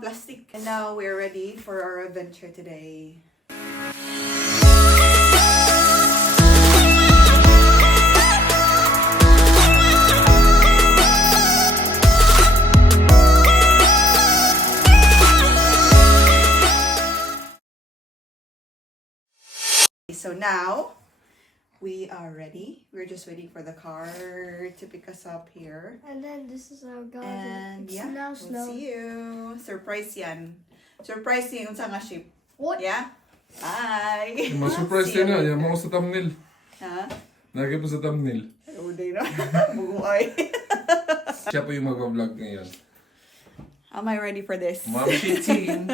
plastic. And now we're ready for our adventure today. So now we are ready. We're just waiting for the car to pick us up here. And then this is our garden. And it's yeah, now we'll see you. Surprise yan. Surprise yung sa nga ship. What? Yeah? Bye! Ma-surprise See din na. you Yan mo sa thumbnail. Ha? Lagi po sa thumbnail. Uday na. Bugoy. Siya po yung mag-vlog ngayon. Am I ready for this? Ma'am Shitin.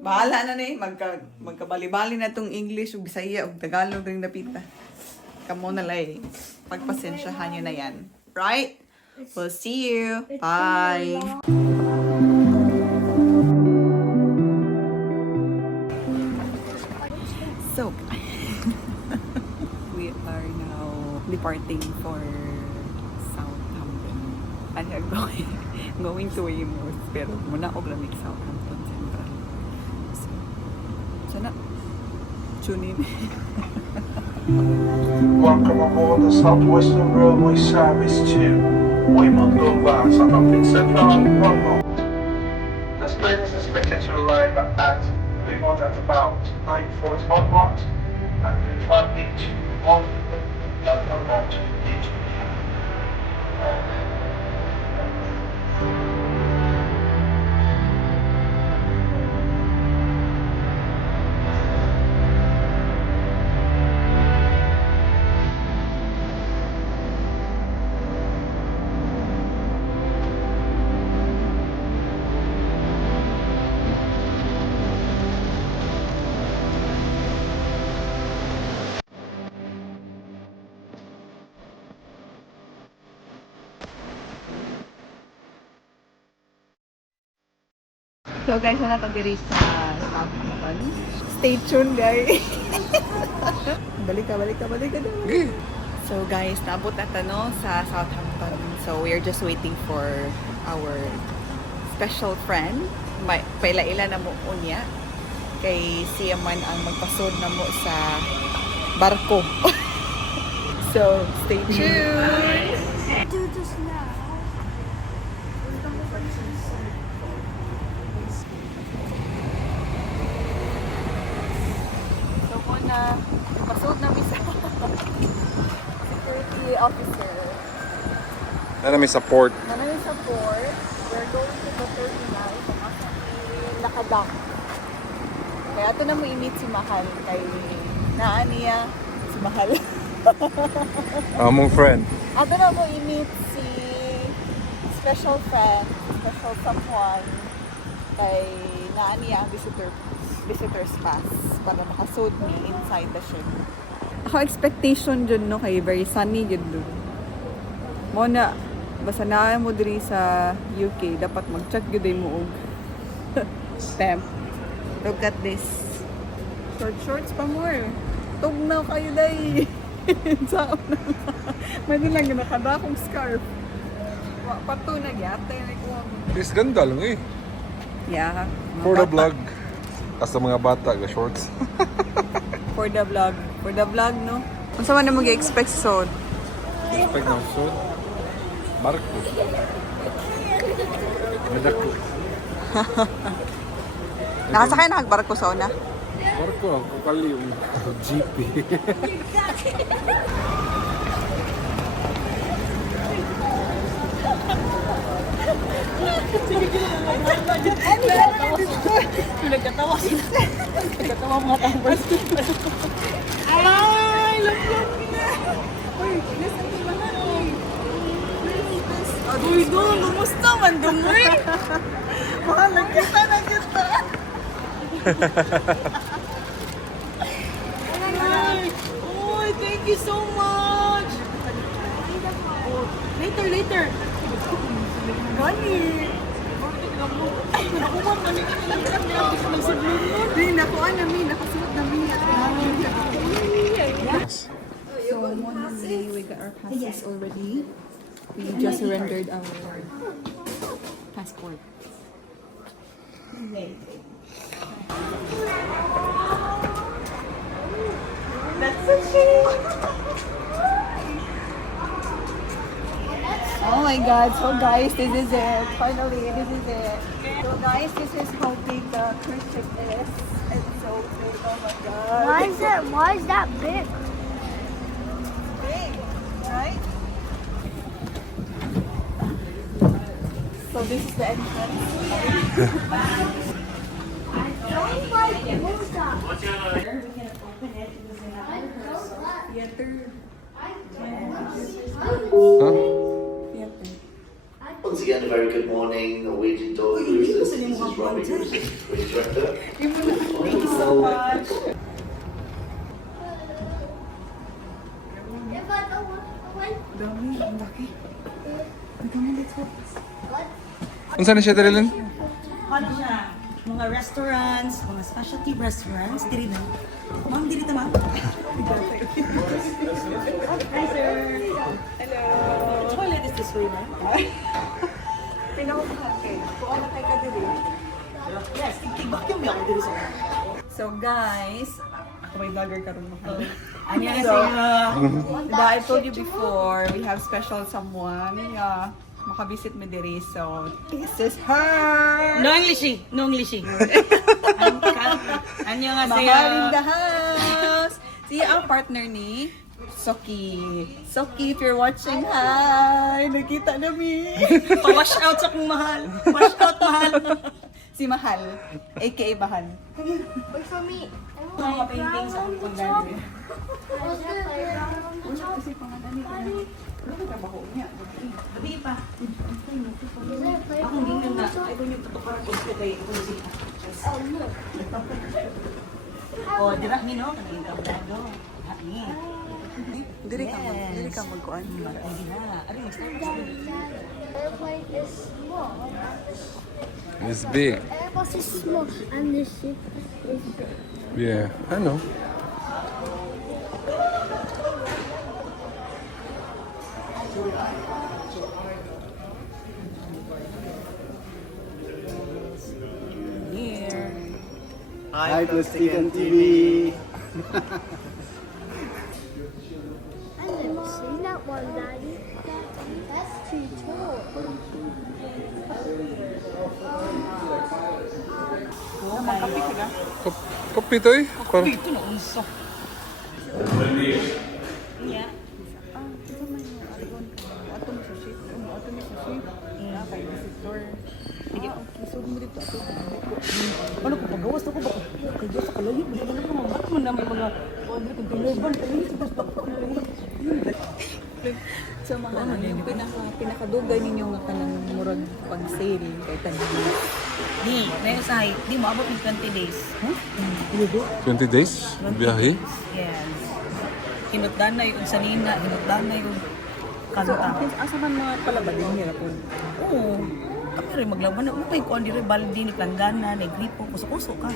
Bahala na ni. Magkabali-bali na tong English, ug Bisaya, ug Tagalog ring napita. Kamo na lay. Pagpasensyahan nyo na yan. Right? We'll see you. Bye! So, we are now departing for Southampton. And we are going to Weymouth. Pero muna og lamig Southampton Central. So na. Tune in. Welcome aboard the South Western Railway service to Weymouth bound Southampton Central. Welcome. The train is expected to arrive at Weymouth at about 9:41 mark and will each one to each. So guys, wala to diri sa Southampton. Stay tuned guys. balik ka daw. So guys, naabot na no sa Southampton. So we are just waiting for our special friend. Paila-ila na mo unya. Kay siya man ang magpasod na mo sa barko. So, stay tuned. Do this now. So muna, pasod namin sa security officer. Ano may support? Namin sa port. We're going to the terminal. Pumasa ni Nakadak. Kaya ito na mo i-meet si Mahal. Kay naan niya si Mahal. Among friend. Ato na mo i-meet si special friend, special someone. Kay naan niya ang visitor's pass para makasud me inside the ship. Ako expectation dyan no kay very sunny dyan doon. Mo na basta na mo diri sa UK dapat mag-check gyud mo og temp. Look at this. Shorts pa more. Tugnaw kayo day. Saan na. May lang yung nakadakong scarf. Pato na gyatay na ko. This ganda lang eh. Yeah. For the vlog. Basta mga bata ga shorts. For the vlog. For the vlog, no? Kung saan man na mag-expect sa Expect na soon. Barko. Madako. nakasakay na kagbarko sa una? Barko ako kali yung GP. Nagkatawa sila. Nagkatawa mga tambers. Ay! Lamlam na! Uy, listen to Mahal. Uy, doon! Kumusta man doon? Uy! Mahal, nagkita na kita! Uy, thank you so much! Later! Gani! Nakuha namin, nakasunod namin. So, morning, we got our passes already. We just surrendered our passport. That's so cute. Oh my god, so guys, this is it. Finally, this is it. So guys, this is how big the cruise ship is. It's so big, oh my god. Why is that big? Big, right? So this is the entrance. Huh? Once again, a very good morning, Norwegian Dog Cruises. This is Robbie Cruises, Cruise Director. Thank you so much. Dami, ang laki. Unsa ni siya Darilyn? Ano siya? Mga restaurants, mga specialty restaurants. Diri na. Ma'am, diri ta ma'am. Hi, sir. Hello. Toilet is this way, ma'am. Pinakamakakay. Kung ano kayo ka dili. Yes, tig-vacuum niya ako diri sa. So guys, ako may vlogger ka rin mo. Ano yan So, sa diba, I told you before, we have special someone makabisit me diri. So, this is her! No English. No English. Ano nga Mahal in siya? the house! Siya ang partner ni Soki. Soki, if you're watching, hi! Nakita namin! Pa-wash out sa kong mahal. Wash out mahal. Si Mahal, aka Mahal. Wait for me. Mga paintings sa kong dali. Was there a playground on the top? Kasi pangalan niya. Ano ka trabaho niya? Gabi pa. Is there a Ako playground hindi on na the top? ay kunyo tutukaran ko sa kay ko si. Oh, look. Oh, dira mi no kanang dago. Hani. Diri ka magkuan. Hindi na. Ari mag-start. Airplane is small. It's big. Airbus is small and the ship is big. Yeah, I know. Here. Hi, Plastikan TV. I've never seen that one, Daddy. That's too tall. Magkape ka na? Kopi to eh. Para Ito na unsa. Yeah. Ito man yung arigon. Ato mo sa ship. Ato mo sa ship. Kay visitor. Sige, okay. So, mo dito. Ano ko pagawas ako ba? Kaya sa kalayo, hindi ko na mga man na may mga order kung tuluban kami sa gusto ko. So, mga yung pinakadugay ninyo nga kanang murag pang sale kay kanina. Di, may say, di mo abot ng 20 days. 20 days biyahe. Yes. Hinutdan na yung sanina, hinutdan na yung So, kanta. asa man mga palabad yung hirap po? Oo. Kami rin maglaban na. Upay ko, hindi rin baldi, ni planggana, ni gripo, kuso-kuso ka.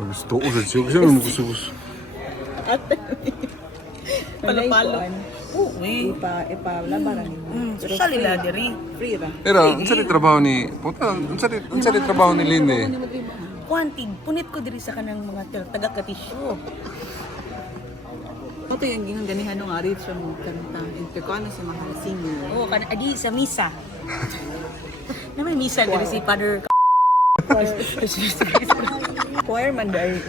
Gusto ko sa siya. Kasi naman gusto ko. Palo-palo. Oo, eh. Ipalabaran nimo. Social nila, diri. Free ra. Pero, unsa di trabaho ni... Puta, unsa di trabaho ni Lynn eh. Kuantig, punit ko diri sa kanang mga taga-katisyo. Ito yung ginang ganihan nung arit siya mo kanta. Interkano sa mga singer. Oo, adi sa misa. Na may misa diri si Father Choir man dahil.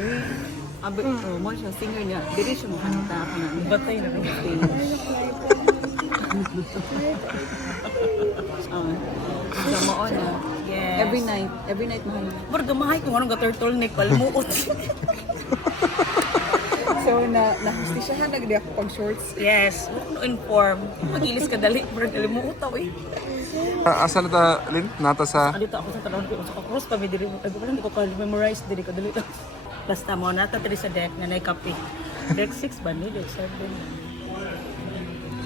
Abi, mo siya singer niya. Dili siya mo kanta ka na. Batay na rin. Stage. So, mo na. Yes. Every night mahal. Pero gamahay kung anong ga-turtleneck, palmuot. So, na-hustisyahan na gadi ako pag shorts. Yes, huwag no inform. Mag-ilis ka dali, pero kalimuot ako eh. Asa na ta, Lynn? Nata sa... Dito ako sa talon ko, sa cross pa, may diri, ay ba hindi ko ka-memorize, diri ko dali. Basta mo, nata diri sa deck na naikapi. Deck 6 ba ni? Deck 7 ba ni?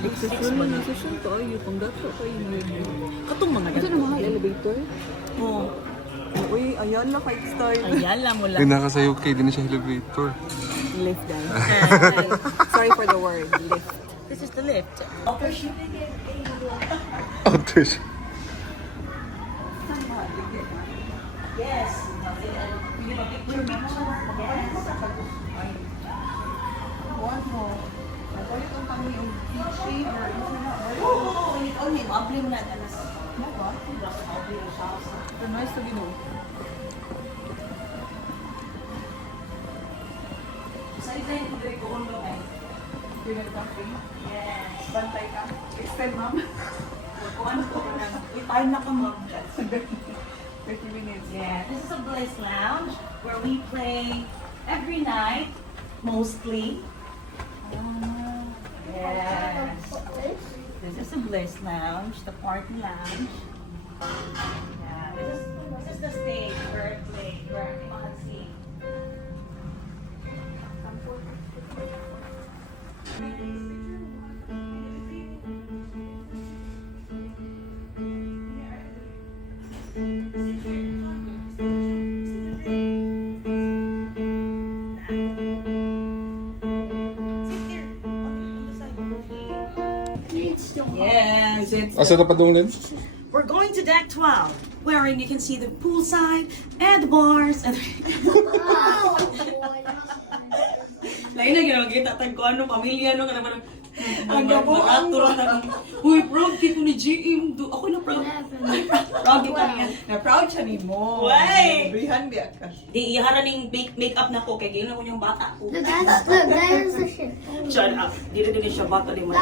Deck 6 ba ni? Session to, ay, pang gato kayo. Katong mga Ito na mahal, elevator. Oo. Uy, ayan na, 5 star. Ayan lang mo Lynn, lang. naka sa UK, di na siya elevator. Lift guys. Sorry for the word, lift. This is the lift. Outer siya. Yes. Pili ba picture mo? One mo. Nagpalit ang kami yung beach shaver. Oo, only mabli mo na alas. Ano ba? Pero nice to be known. Sa rin ko diri ko undo kay. Pili ka free. Yes. Bantay ka. Extend, ma'am. Kung ano ko na. Time na ka ma'am. 30 minutes. Yeah, this is a Bliss Lounge where we play every night, mostly. Yes. This is a Bliss Lounge, the party lounge. Yeah, this is the stage where I play, where I can see. Yes, it's Asa na pa doon din? we're going to deck 12, wherein you can see the poolside and the bars and lain na ginawa kita tag ko ano pamilya no kana parang ang gabo ang uy proud kay ko ni GM do ako na proud proud kita niya Na proud siya ni mo. Way! Brihan biya ka. di ihara ning make-up na ko kay gina ko yung bata ko Look, there's the ship. shut up di rin siya bata di mo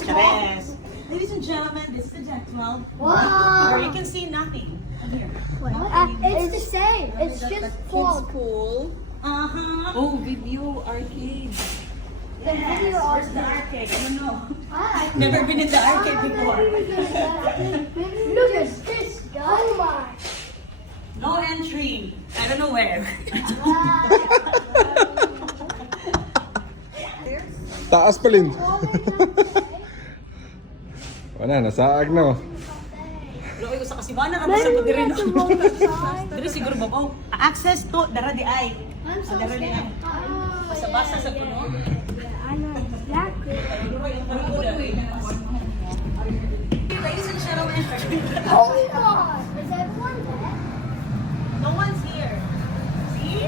Chares. Ladies and gentlemen, this is the deck 12 where Wow. you can see nothing. Come here. It's the same. It's just called Pool. Uh-huh. Oh, video arcade. the video Yes, where's the arcade. arcade? I don't know. Ah, Never been in the arcade before. Look at this, guys. Oh my. No entry. I don't know where. Taas pa rin. Wala, nasaag na. Loy ko sa kasibana ka sa diri no. Diri siguro babaw. Access to dara di ay. Dara di ay. Basa-basa sa puno. I know exactly. Ladies and gentlemen, Oh my God. Is everyone there? no one's here. See?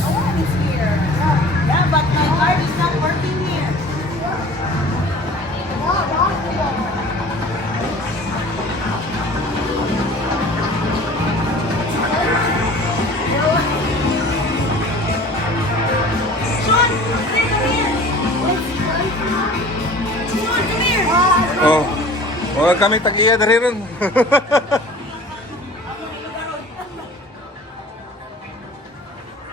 No one is here. Yeah, but my card is not working here. Oh, basketball. Sean, come here. Sean, come here. Oh. Wala kami tag-iya dari ron.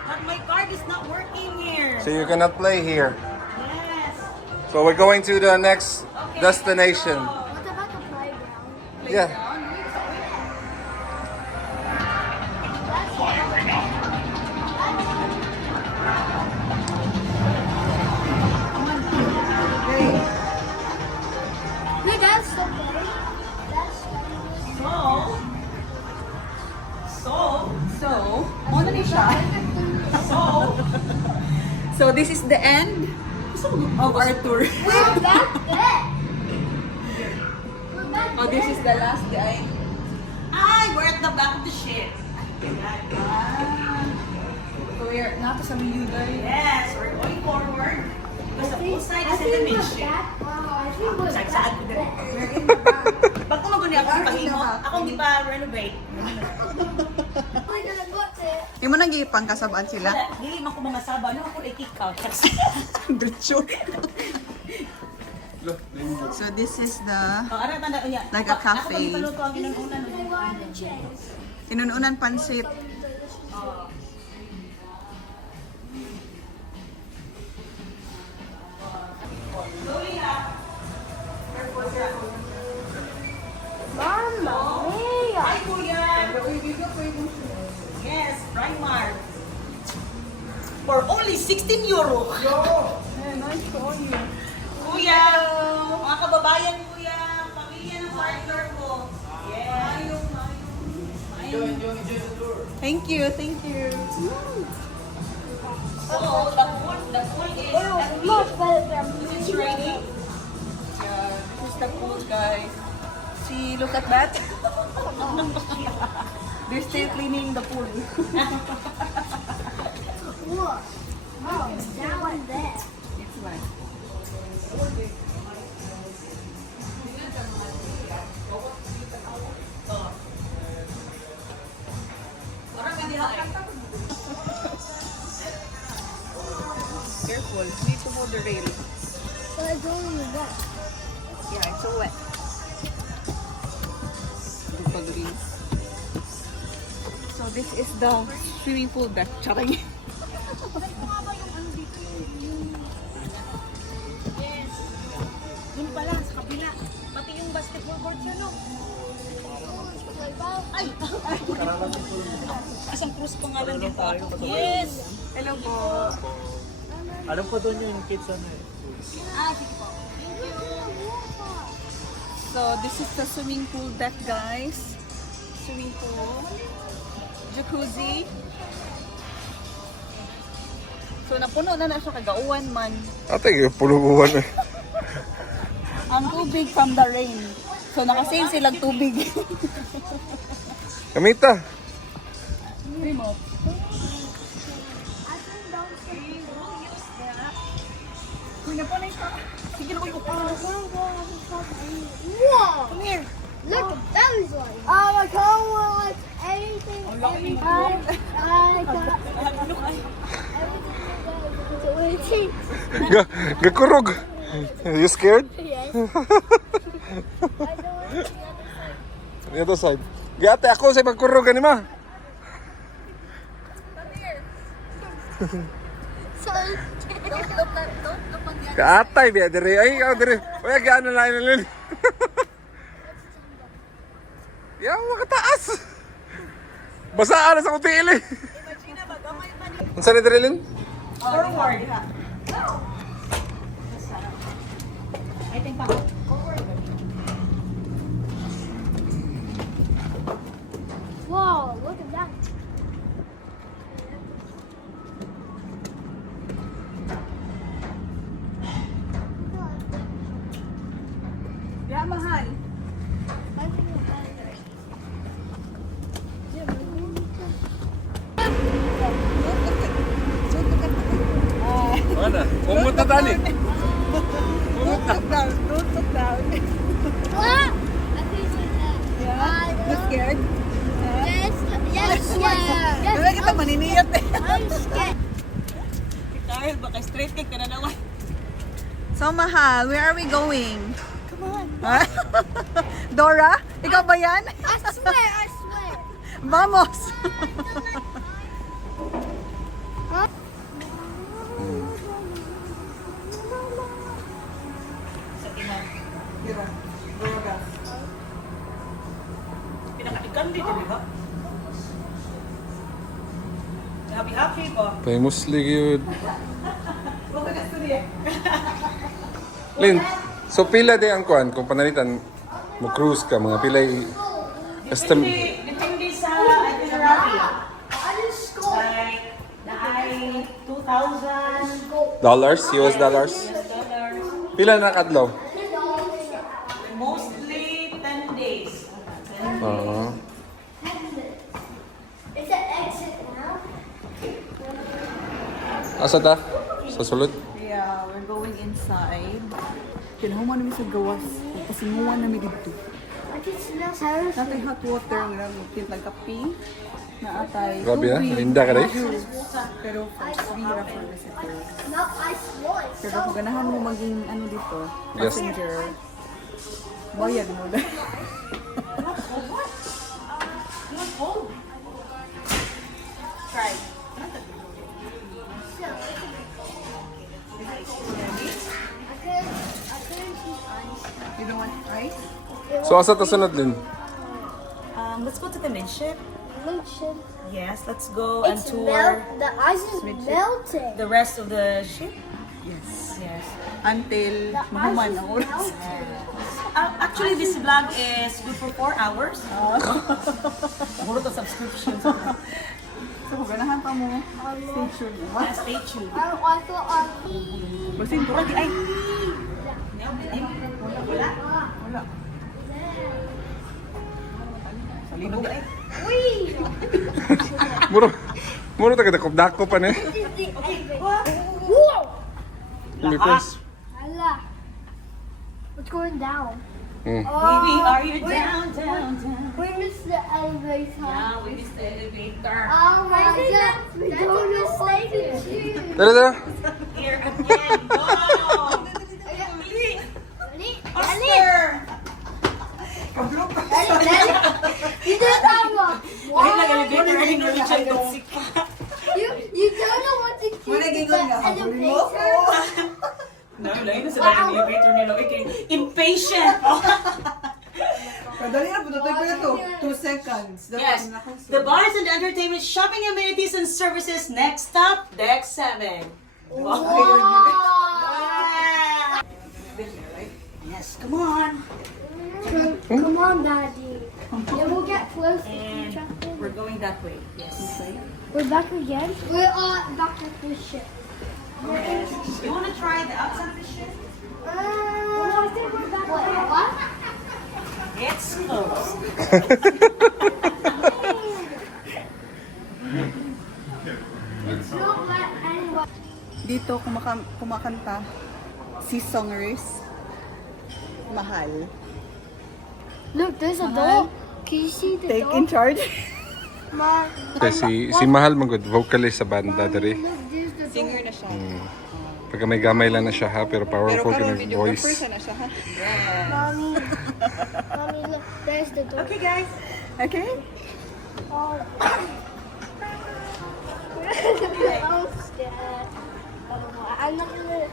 But my card is not working here. So you cannot play here. Yes. So we're going to the next Okay, destination. let's go. What about the playground? Yeah. Look, that's so funny. That's So, Ano ni siya? So this is the end of our tour. We're back there. We're back Oh, this is the last day. we're at the back of the ship. So we're not sa Miyuday. Yes, we're going forward. Because the pool side I is in the think we're midship. back. I think we're Saan ko back din. there. Pag kumaguni ako, pahimo, akong di pa renovate. We're gonna go to Yung mo nang gipang kasabaan sila. Dili man ko mga saba, ano ako i-kick out. Diretso. So this is the Ano tanda niya? Like a cafe. Ako pagipaluto ang inunan. inununan pansit. Mamma Mia. Hi, Kuya! Yes, Primark. For only 16 euro. Nice to all you. Kuya! Mga kababayan, Kuya! Pamilya ng partner ko. Yes. Thank you, thank you. So, the pool is at Much better than least it's raining. Yeah, this is the pool, guys. See, look at that. They're still cleaning the pool. Look. Oh, that one there. It's nice. Careful, you need to hold the rail. So it's only wet. Yeah, it's so wet. So this is the swimming pool deck. Charing. Yun pala, sa kabila. Pati yung basketball court siya, no? Ay! Asang Cruz pangalan dito. Yes! Hello po. Alam ko doon yung kids ano eh. So this is the swimming pool deck, guys. Swimming pool. Jacuzzi. So napuno na siya kagauan man. Ate, pulubuhan eh. Ang tubig from the rain. So nakasave silang tubig. Kamita. Remote. Kuya po na ito. Sige na ko. Whoa! Come here. Look, that was like. Oh, my car was anything. Every time I got everything. So waiting. Gakurog. You scared? Yes. The other side. Gate ako sa pagkurog ni ma. So Don't look on the Kaatay biya dire. Ay, dire. Oy, gaano na ilin. Ya, makataas. Basaan na sa kutil eh. Unsa ni dire lin? forward. I think pa. whoa, look at that. Yeah, mahal. Mana? Umot na tani. Don't look down. Don't look down. What? I think it's that. Yeah. You scared? Yes, yes, yes. Dala kita maniniyat eh. I'm scared. Dahil baka straight kick ka na naman. So mahal, where are we going? Come on. Dora? Ikaw ba yan? I swear, I swear. Vamos! Pinakaikan din, di ba? Happy po. Famously good. Lin, so pila di ang kuan kung panalitan mo cruise ka mga pilay custom Depende sa itinerary. Like, naay 2,000 dollars, US dollars. Pila na kadlaw? mostly 10 days. Oo. It's an exit now. Asa ta? Sa sulod? Yeah, we're going inside. Kinahuman namin sa gawas. Pasinguan namin dito. I can smell sour. Natay hot water nga tintang kape. Na atay Grabe na, tubig, linda ka rin. juice. Pero free for visitor. No, I smell it. Pero kung ganahan mo maging ano dito, Yes. passenger, bayad mo na. Try. I couldn't see ice. You don't want ice? So asa ta sunod Lin? Let's go to the midship. Lotion. Yes, let's go and It's tour the ice is melting. the rest of the ship. Yes. Yes. Until The mahuman ice ang is oras. melting. Actually, this vlog is good for 4 hours. Puro to subscriptions. So kung ganahan pa mo, stay tuned. Stay tuned. I thought Basin ko lagi ay. Wala. Wala. Salibog ay. Wee! Muro taga dakop pa ni. Whoa! Because Allah. What's going down? mm. Baby, are you down, down, down? We missed the elevator. Yeah, we missed the elevator. Oh my god. We don't mistake it. Tara, tara. Here again. Go! Oscar! You didn't have one. Ay, nag-elevator ay Norwegian dong. You don't know what to do. The elevator. No, lain na sila ng elevator nila. Okay, impatient. Madali na po ito. 2 seconds. Yes, the bars and entertainment, shopping amenities and services. Next stop, Deck 7. Wow. Yes, come on. Come on, Daddy. Yeah, we'll get close to each other. We're going that way. Yes. We're back again? We're back at the ship. You want to try the outside of the ship? I think we're back. Wait, what? It's closed. It's not let anyone. Dito kumakanta si songers. Mahal. Look, there's a door. Can you see the Take door? in charge. Mom, Kasi si Mahal magud vocalist sa banda diri. look, there's the door. Singer na siya. Pagka may gamay lang na siya ha, pero Pero powerful karon kini videographer voice. siya na siya ha. Mommy. Mommy, look, there's the door. Okay guys. Okay. Oh. I'm scared. I'm not gonna.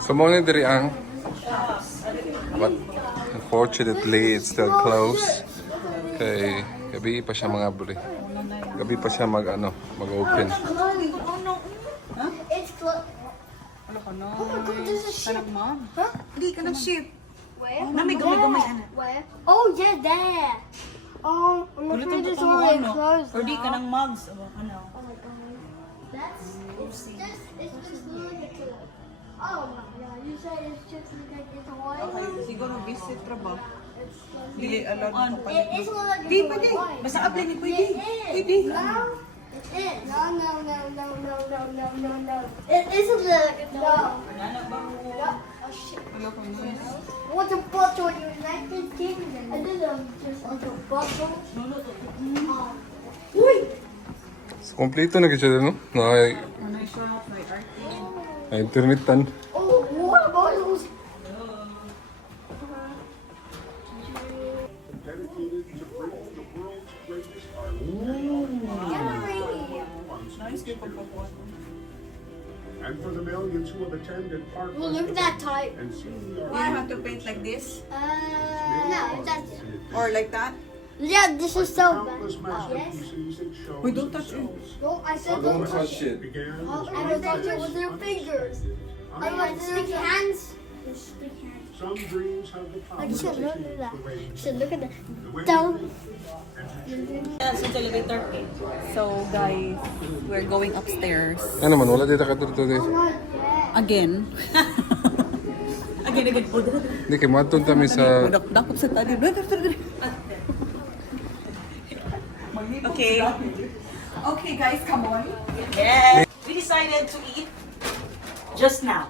So mo ni diri ang but unfortunately it's still closed. Kay gabi pa siya mga buri. Gabi pa siya mag-open. It's close. Ano ka na? Oh my god, there's a ship. Mom. Huh? Hindi ka ng ship. Where? Gamay. Where? Oh, yeah, there. Oh, I'm afraid it's already closed. Or di ka now. ng mugs. O, ano? Oh my god. It's just really cool. Oh my god, you said it's just like it's white. Okay, siguro visit trabaho. It's closed. Dili alam mo pa. It's like Di it's pwede. white. Basta apply ni pwede. Pwede. No. It is. No, no, no, no, no, no, no, no, no. It isn't like no. No. Oh shit. Wala ko na. What's a bottle? United Kingdom. I didn't just want a bottle. Uy! So kompleto na gyud siya no. Na intermitan. Oh, water bottles. Dedicated to bring the world's greatest and for the millions who have attended Park Well, look at that type. and seen the You have to paint like this? No, that's. Or like that? Yeah, this is so bad. countless masterpieces it shows. We don't touch it. No, I said don't touch it. Began I don't touch it with your fingers. I want sticky hands. Sticky hands. some dreams have the power You should to look change at that. the way You should look at that. the way Down. Sa elevator. So guys, we're going upstairs. Ano man wala dito ka dito. Again. Again po. Di kay matun kami sa Dakop sa tali. Okay. Okay guys, come on. Yes. We decided to eat just now.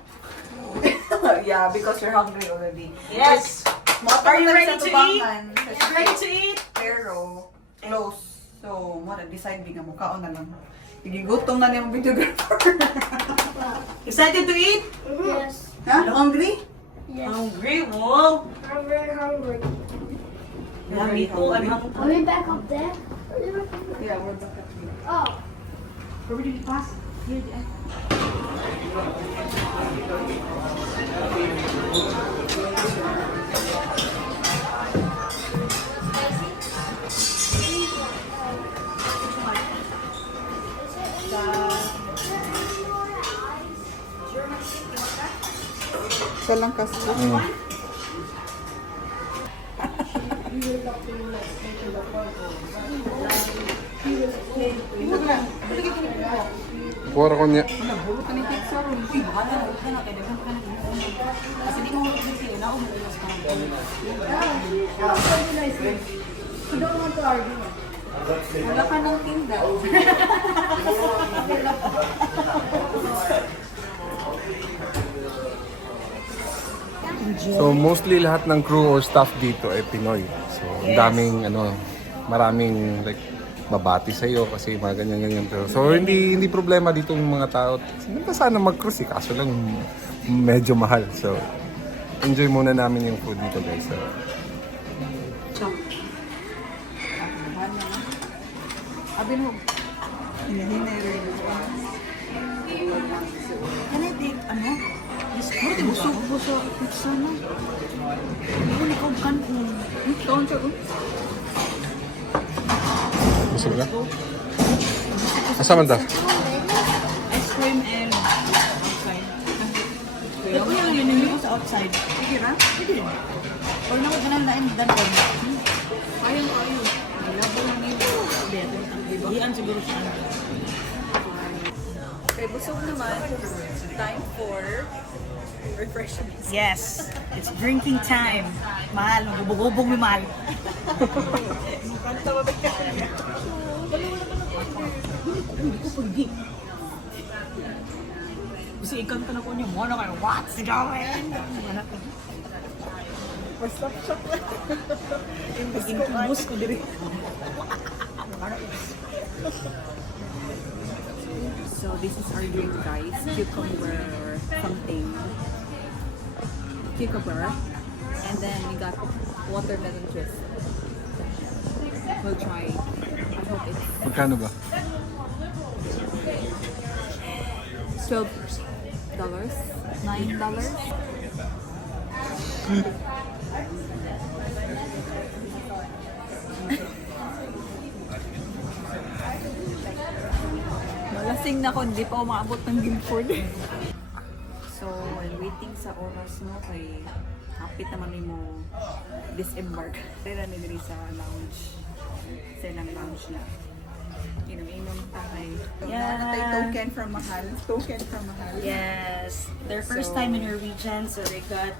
Yeah, because we're hungry already. Yes. Are you ready to eat? Ready? Ready to eat? Pero close. So, mo na decide di nga mukaon na lang. Igigutom na niya ang videographer. Excited to eat? Yes. Ha? Hungry? Yes. Hungry? Whoa. I'm very hungry. Yeah, me too. I'm hungry. Are we back up there? Yeah, we're back at here. Oh. Where did you pass? Here, Isa lang kasi. Kuha ko niya. Buro ka ni pizza ron. Uy, bahala na. Bahala na. Kaya daghan ka na. Kasi di mo mag-isip yun. Ako mag-iwas ka na. Wala ka ng tinda. So mostly lahat ng crew or staff dito ay Pinoy. So ang daming maraming like babati sa iyo kasi mga ganyan. So hindi problema dito yung mga tao. Hindi sana mag-cruise kaso lang medyo mahal. So enjoy muna namin yung food dito guys. So, Abin mo. Hinahinay rin. Can I take, busog pizza na. Hindi ko kan kung. Doon siya. busog na? Asa man ta? Ice cream and outside. Ito yung yun yung sa outside. Sige na? Sige rin. Or na ko na lain dadan. Ayun. Labo lang yun. Iyan siguro siya. Okay, busog naman. Time for refreshments. Yes, it's drinking time. Mahal, magubog-ubog may mahal. Kasi ikanta na ko niyo, mo na kayo, what's going? Stop shop lang. Imbus ko diri. So this is our drink guys. Cucumber something. Cucumber. And then we got watermelon twist. We'll try. I hope it's Magkano ba? $12. $9. Malasing na ko, hindi pa umaabot ng Guildford. So, while waiting sa oras no, kay hapit naman mo disembark. Tira ni diri sa lounge. Sa ilang lounge na. Inom-inom tayo. Yeah. Token from Mahal. Token from Mahal. Yes, their first time in Norwegian, so they got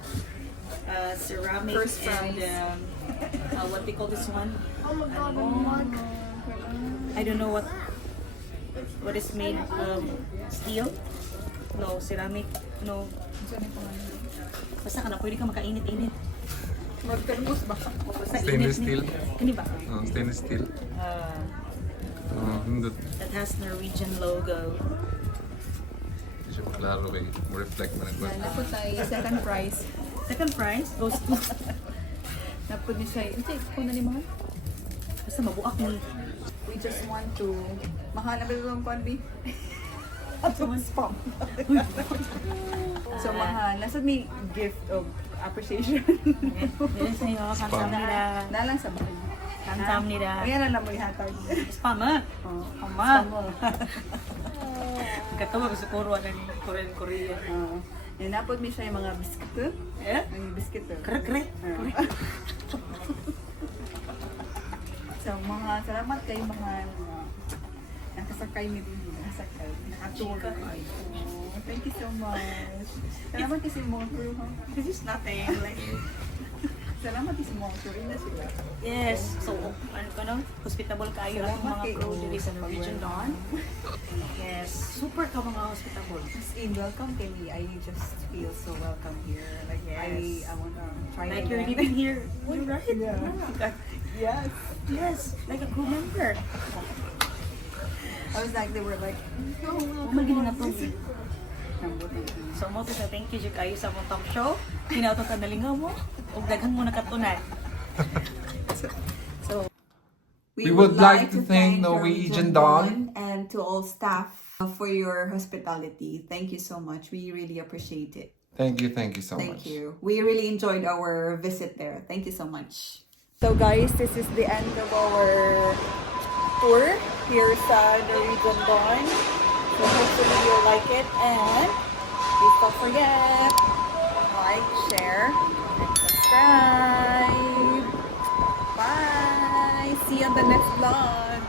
ceramic First and prize. what they call this one? Oh my god, a mug. I don't know what is made steel? No, ceramic. No. Basta ka na, pwede ka makainit-init. Mag-thermos ba? Basta Stainless init. steel? Kani ba? Stainless steel. Hindot. That has Norwegian logo. Hindi siya maklaro kay reflect man Yan, napod tayo second prize. Second prize goes to Napod niya siya. Ito, kung na ni Mahal. basta mabuak ni. We just want to... Mahal na ba yung Conby? Ato spam. So, Mahal. Nasa may gift of appreciation. Dili sa iyo kantam nila. Nalang sa bahay. Kantam nila. Ayan na lang mo ihatag. Spam ah. Oh, Ama. spam mo. Katawa ko siguro ng Korean. Yan, napod mi siya yung mga biskito. Eh? Ang biskito. Kare. So, mga salamat kayo mga nakasakay ni Dini. Nakasakay. Nakatour. Oh, thank you so much. Salamat kasi mga crew, ha? This is nothing like Salamat kasi mga crew. Ina sila. yes. So, ano ka no? Hospitable kayo ang Salamat mga kayo. crew dili sa Norwegian Dawn. Yes, super ka mga hospitable. As in, welcome kay me. I just feel so welcome here. Like, Yes. I wanna try Like again. you're living here. You're right. Yeah. Yes. Yes, like a crew member. I was like, they were like, Oh my God, na to. nambot na. So, mo to sa thank you Jud kayo sa mong talk show. Hinauto ka nalingaw mo. Ug daghan mo nakatunan. We would like to thank Norwegian Dawn and to all staff for your hospitality. Thank you so much. We really appreciate it. Thank you so Thank much. you. We really enjoyed our visit there. Thank you so much. So guys, this is the end of our tour here sa Norwegian Dawn. So hopefully you'll like it and please don't forget like, share, and subscribe. Bye. See you on the next vlog.